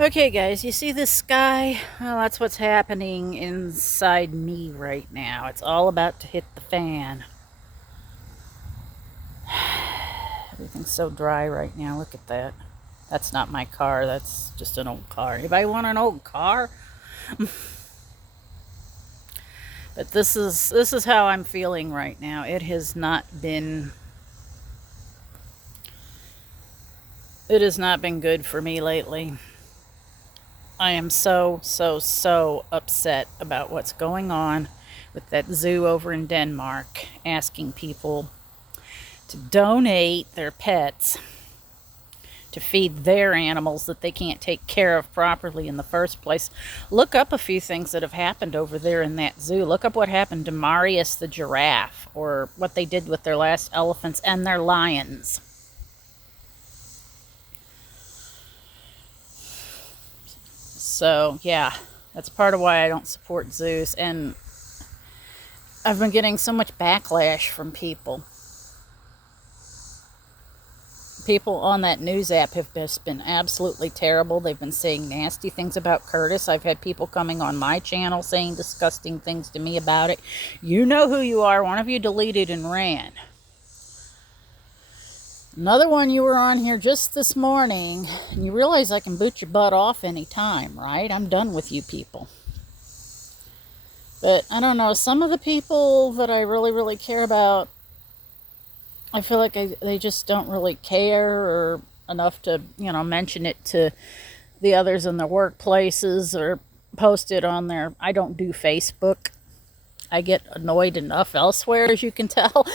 Okay, guys, you see this sky? Well, that's what's happening inside me right now. It's all about to hit the fan. Everything's so dry right now. Look at that. That's not my car. That's just an old car. Anybody want an old car? But this is how I'm feeling right now. It has not been good for me lately. I am so upset about what's going on with that zoo over in Denmark, asking people to donate their pets to feed their animals that they can't take care of properly in the first place. Look up a few things that have happened over there in that zoo. Look up what happened to Marius the giraffe, or what they did with their last elephants and their lions. So, yeah, that's part of why I don't support zoos. And I've been getting so much backlash from people. People on that news app have just been absolutely terrible. They've been saying nasty things about Curtis. I've had people coming on my channel saying disgusting things to me about it. You know who you are. One of you deleted and ran. Another one, you were on here just this morning, and you realize I can boot your butt off any time, right? I'm done with you people. But I don't know, some of the people that I really care about, I feel like they just don't really care or enough to, mention it to the others in their workplaces or post it on their. I don't do Facebook. I get annoyed enough elsewhere, as you can tell.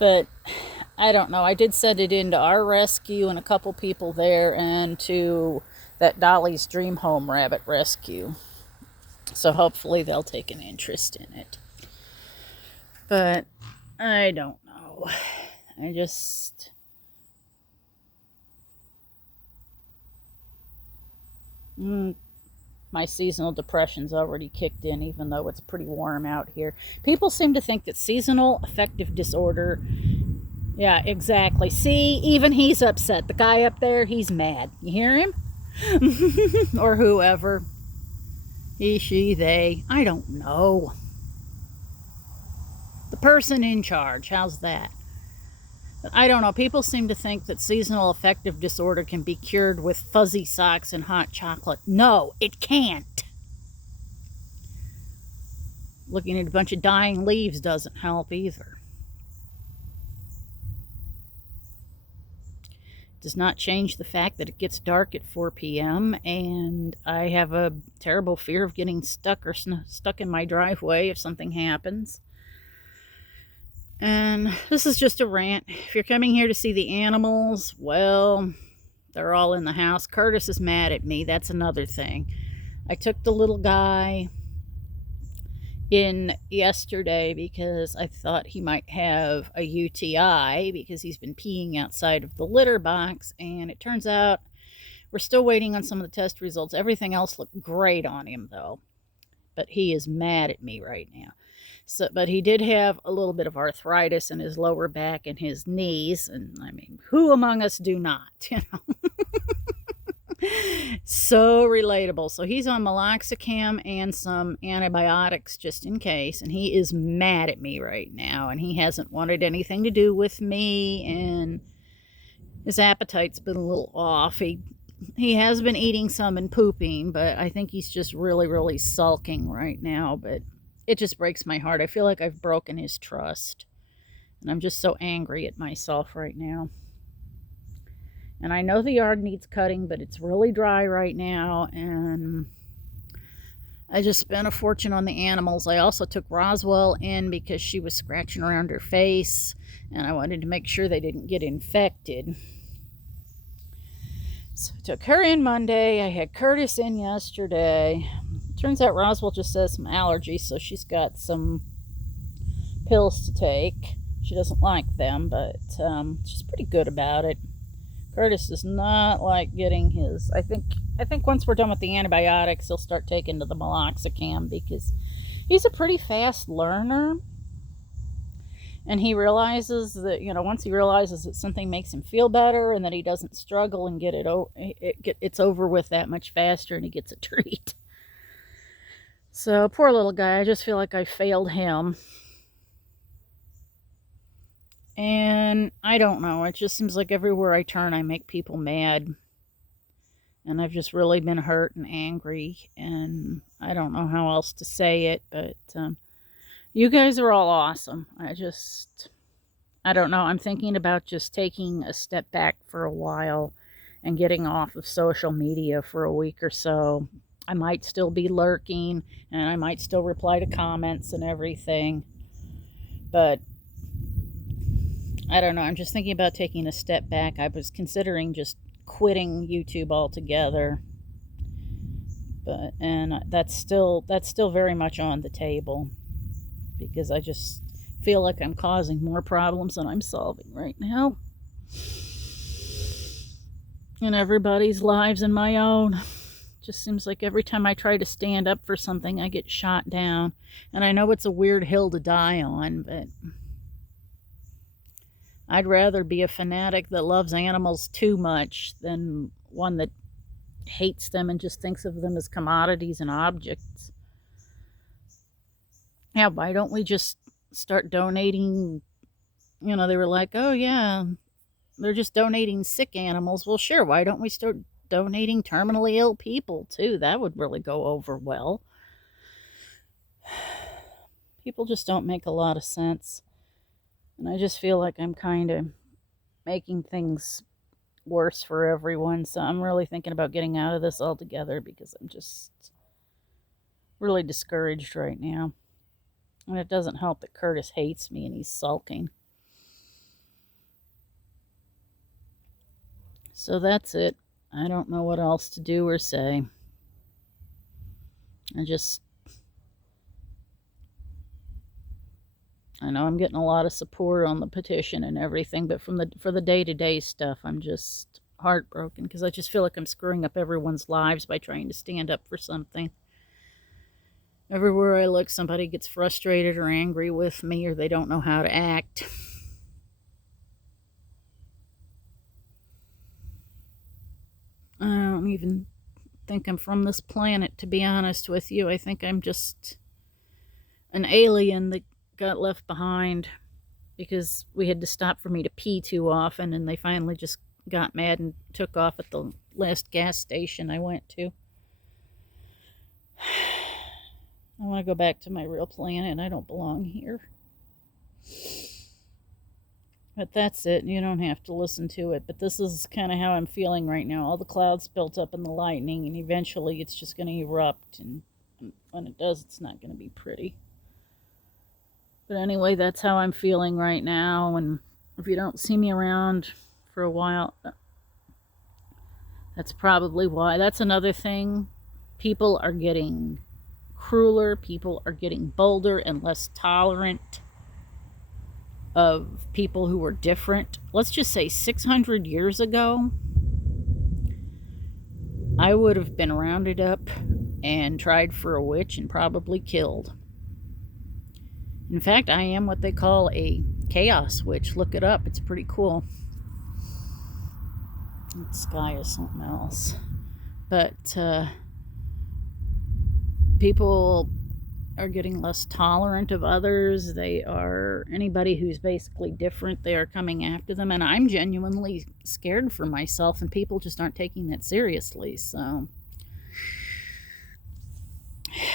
But I don't know. I did send it in to our rescue and a couple people there, and to that Dolly's Dream Home Rabbit Rescue. So hopefully they'll take an interest in it. But I don't know. I just. My seasonal depression's already kicked in, even though it's pretty warm out here. People seem to think that seasonal affective disorder. Yeah, exactly. See, even he's upset. The guy up there, he's mad. You hear him? Or whoever. He, she, they. I don't know. The person in charge. How's that? But I don't know. People seem to think that seasonal affective disorder can be cured with fuzzy socks and hot chocolate. No, it can't. Looking at a bunch of dying leaves doesn't help either. Does not change the fact that it gets dark at 4 p.m. and I have a terrible fear of getting stuck in my driveway if something happens. And this is just a rant. If you're coming here to see the animals, well, they're all in the house. Curtis is mad at me. That's another thing. I took the little guy in yesterday because I thought he might have a UTI because he's been peeing outside of the litter box, and it turns out we're still waiting on some of the test results. Everything else looked great on him, though. But he is mad at me right now. So, but he did have a little bit of arthritis in his lower back and his knees, and I mean, who among us do not, So relatable. So he's on meloxicam and some antibiotics just in case, and he is mad at me right now, and he hasn't wanted anything to do with me, and his appetite's been a little off. He has been eating some and pooping, but I think he's just really sulking right now. But it just breaks my heart. I feel like I've broken his trust, and I'm just so angry at myself right now. And I know the yard needs cutting, but it's really dry right now, and I just spent a fortune on the animals. I also took Roswell in because she was scratching around her face, and I wanted to make sure they didn't get infected. So I took her in Monday. I had Curtis in yesterday. Turns out Roswell just has some allergies, so she's got some pills to take. She doesn't like them, but she's pretty good about it. Curtis does not like getting his. I think once we're done with the antibiotics, he'll start taking to the meloxicam because he's a pretty fast learner. And he realizes that, once he realizes that something makes him feel better and that he doesn't struggle and it's over with that much faster, and he gets a treat. So, poor little guy, I just feel like I failed him. And I don't know, it just seems like everywhere I turn, I make people mad. And I've just really been hurt and angry, and I don't know how else to say it, but you guys are all awesome. I don't know, I'm thinking about just taking a step back for a while and getting off of social media for a week or so. I might still be lurking, and I might still reply to comments and everything, but I don't know, I'm just thinking about taking a step back. I was considering just quitting YouTube altogether, and that's still very much on the table, because I just feel like I'm causing more problems than I'm solving right now in everybody's lives and my own. Just seems like every time I try to stand up for something, I get shot down. And I know it's a weird hill to die on, but I'd rather be a fanatic that loves animals too much than one that hates them and just thinks of them as commodities and objects. Yeah, why don't we just start donating? They were like, oh yeah, they're just donating sick animals. Well, sure, why don't we start donating terminally ill people too? That would really go over well. People just don't make a lot of sense. And I just feel like I'm kind of making things worse for everyone. So I'm really thinking about getting out of this altogether, because I'm just really discouraged right now. And it doesn't help that Curtis hates me and he's sulking. So that's it. I don't know what else to do or say. I know I'm getting a lot of support on the petition and everything, but for the day-to-day stuff, I'm just heartbroken, because I just feel like I'm screwing up everyone's lives by trying to stand up for something. Everywhere I look, somebody gets frustrated or angry with me, or they don't know how to act. I don't even think I'm from this planet, to be honest with you. I think I'm just an alien that got left behind because we had to stop for me to pee too often, and they finally just got mad and took off at the last gas station I went to. I want to go back to my real planet. I don't belong here. But that's it. You don't have to listen to it. But this is kind of how I'm feeling right now. All the clouds built up in the lightning, and eventually it's just going to erupt. And when it does, it's not going to be pretty. But anyway, that's how I'm feeling right now. And if you don't see me around for a while, that's probably why. That's another thing. People are getting crueler. People are getting bolder and less tolerant of people who were different. Let's just say 600 years ago, I would have been rounded up and tried for a witch and probably killed. In fact, I am what they call a chaos witch. Look it up. It's pretty cool. The sky is something else. But people are getting less tolerant of others. Anybody who's basically different, they are coming after them. And I'm genuinely scared for myself, and people just aren't taking that seriously. So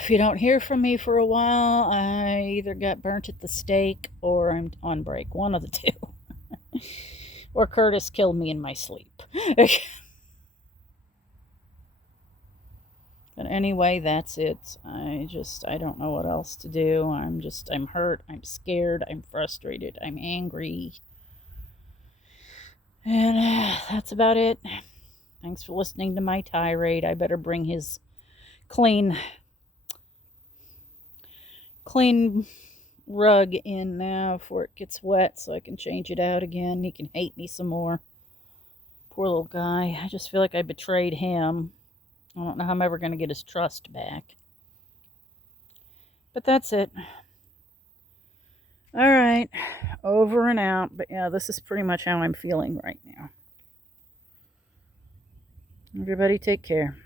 if you don't hear from me for a while, I either got burnt at the stake or I'm on break. One of the two. Or Curtis killed me in my sleep. But anyway, that's it. I don't know what else to do. I'm hurt. I'm scared. I'm frustrated. I'm angry. And that's about it. Thanks for listening to my tirade. I better bring his clean rug in now before it gets wet so I can change it out again. He can hate me some more. Poor little guy. I just feel like I betrayed him. I don't know how I'm ever going to get his trust back. But that's it. All right, over and out. But yeah, this is pretty much how I'm feeling right now. Everybody take care.